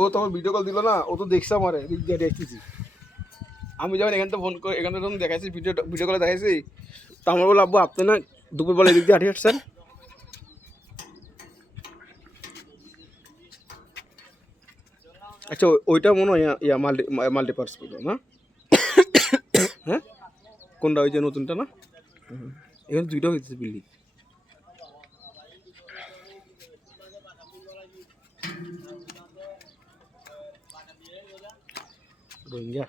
ও তখন video call দিল না, ও তো দেখছে আমারে দেখতেছি। আমি যখন এখান থেকে ফোন করে এখান থেকে যখন দেখাইছি ভিডিও কলে দেখাইছি, তো আমার বলে আব্বু আপনি না দুপুরবেলা এদিক দিয়ে হাঁটি হাঁটছেন। আচ্ছা ওইটা মনে হয় ইয়া মাল্টিপার্স না? হ্যাঁ কোনটা ওই যে নতুনটা না? এখানে দুইটা হইতেছে বিল্ডিং। রোহিঙ্গা